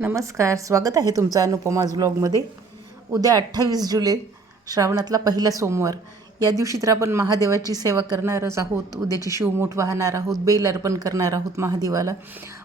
नमस्कार स्वागत आहे तुमचं अनुपमाज ब्लॉगमध्ये उद्या अठ्ठावीस जुलै श्रावणातला पहिला सोमवार. या दिवशी तर आपण महादेवाची सेवा करणारच आहोत. उद्याची शिवमूठ वाहणार आहोत. बेल अर्पण करणार आहोत महादेवाला.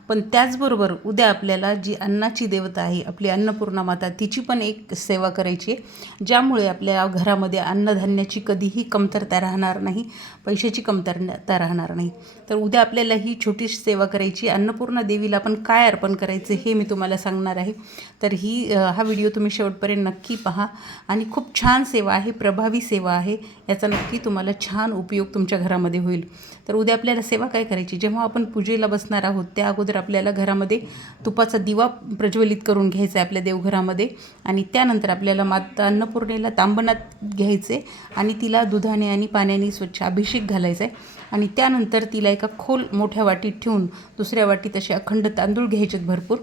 पण त्याचबरोबर उद्या आपल्याला जी अन्नाची देवता आहे आपली अन्नपूर्णा माता तिची पण एक सेवा करायची आहे. ज्यामुळे आपल्या घरामध्ये अन्नधान्याची कधीही कमतरता राहणार नाही पैशाची कमतरता राहणार नाही. तर उद्या आपल्याला ही छोटीशी सेवा करायची अन्नपूर्णा देवीला आपण काय अर्पण करायचं हे मी तुम्हाला सांगणार आहे. तर ही हा व्हिडिओ तुम्ही शेवटपर्यंत नक्की पहा. आणि खूप छान सेवा आहे प्रभावी सेवा आहे. याचा नक्की तुम्हाला छान उपयोग तुमच्या घरामध्ये होईल. तर उद्या आपल्याला सेवा काय करायची? जेव्हा आपण पूजेला बसणार आहोत त्या अगोदर आपल्याला घरामध्ये तुपाचा दिवा प्रज्वलित करून घ्यायचा आहे आपल्या देवघरामध्ये आणि त्यानंतर आपल्याला माता अन्नपूर्णेला तांबणात घ्यायचे आणि तिला दुधाने आणि पाण्याने स्वच्छ अभिषेक घालायचा आहे. आणि त्यानंतर तिला एका खोल मोठ्या वाटीत ठेवून दुसऱ्या वाटीत असे अखंड तांदूळ घ्यायचेत भरपूर.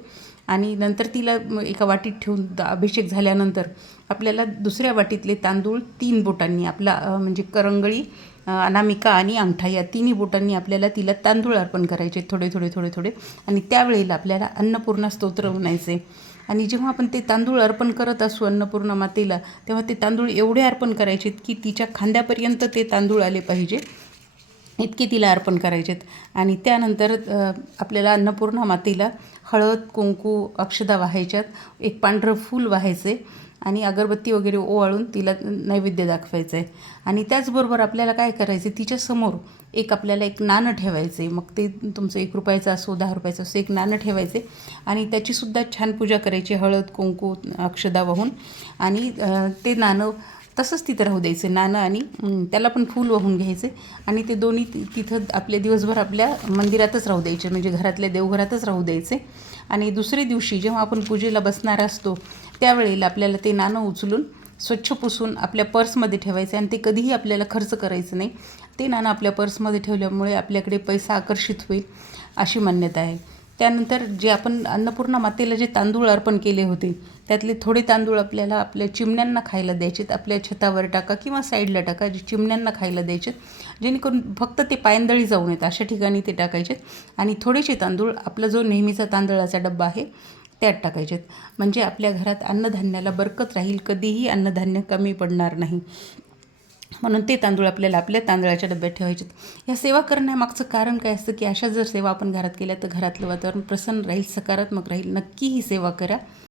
आणि नंतर तिला एका वाटीत ठेवून द- अभिषेक झाल्यानंतर आपल्याला दुसऱ्या वाटीतले तांदूळ तीन बोटांनी आपला म्हणजे करंगळी अनामिका आणि अंगठा या तिन्ही बोटांनी आपल्याला तिला तांदूळ अर्पण करायचे थोडे थोडे थोडे थोडे. आणि त्यावेळेला आपल्याला अन्नपूर्णा स्तोत्र म्हणायचे. आणि जेव्हा आपण ते तांदूळ अर्पण करत असू अन्नपूर्णा मातेला तेव्हा ते तांदूळ एवढे अर्पण करायचे की तिच्या खांद्यापर्यंत ते तांदूळ आले पाहिजे. इतके तिला अर्पण करायचेत. आणि त्यानंतर आपल्याला अन्नपूर्णा मातेला हळद कुंकू अक्षदा वाहायच्यात. एक पांढरं फूल वाहायचे आणि अगरबत्ती वगैरे ओवाळून तिला नैवेद्य दाखवायचं. आहे आणि त्याचबरोबर आपल्याला काय करायचं तिच्यासमोर एक आपल्याला एक नाणं ठेवायचं. आहे मग ते तुमचं एक रुपयाचं असो दहा रुपयाचं असो एक नाणं ठेवायचे. आणि त्याचीसुद्धा छान पूजा करायची हळद कुंकू अक्षदा वाहून. आणि ते नाणं तसंच तिथं राहू द्यायचं नाणं आणि त्याला पण फूल वाहून घ्यायचे. आणि ते दोन्ही ति- तिथं आपले दिवसभर आपल्या मंदिरातच राहू द्यायचे म्हणजे घरातल्या देवघरातच राहू द्यायचे. आणि दुसऱ्या दिवशी जेव्हा आपण पूजेला बसणार असतो त्यावेळेला आपल्याला ते नाणं उचलून स्वच्छ पुसून आपल्या पर्समध्ये ठेवायचे आणि ते कधीही आपल्याला खर्च करायचं नाही. ते नाणं आपल्या पर्समध्ये ठेवल्यामुळे आपल्याकडे पैसा आकर्षित होईल अशी मान्यता आहे. त्यानंतर जे आपण अन्नपूर्णा मातेला जे तांदूळ अर्पण केले होते त्यातले थोडे तांदूळ आपल्याला आपल्या चिमण्यांना खायला द्यायचेत आपल्या छतावर टाका किंवा साईडला टाका जे चिमण्यांना खायला द्यायचेत. जेणेकरून फक्त ते पायंदळी जाऊ नयेत अशा ठिकाणी ते टाकायचेत. आणि थोडेसे तांदूळ आपला जो नेहमीचा तांदळाचा डब्बा आहे त्यात टाकायचेत. म्हणजे आपल्या घरात अन्नधान्याला बरकत राहील कधीही अन्नधान्य कमी पडणार नाही. म्हणून ते तांदूळ आपल्याला आपल्या तांदळाच्या डब्यात ठेवायचे या सेवा करण्यामागचं कारण काय असतं की अशा जर सेवा आपण घरात केल्या तर घरातलं वातावरण प्रसन्न राहील सकारात्मक राहील. नक्की ही सेवा करा.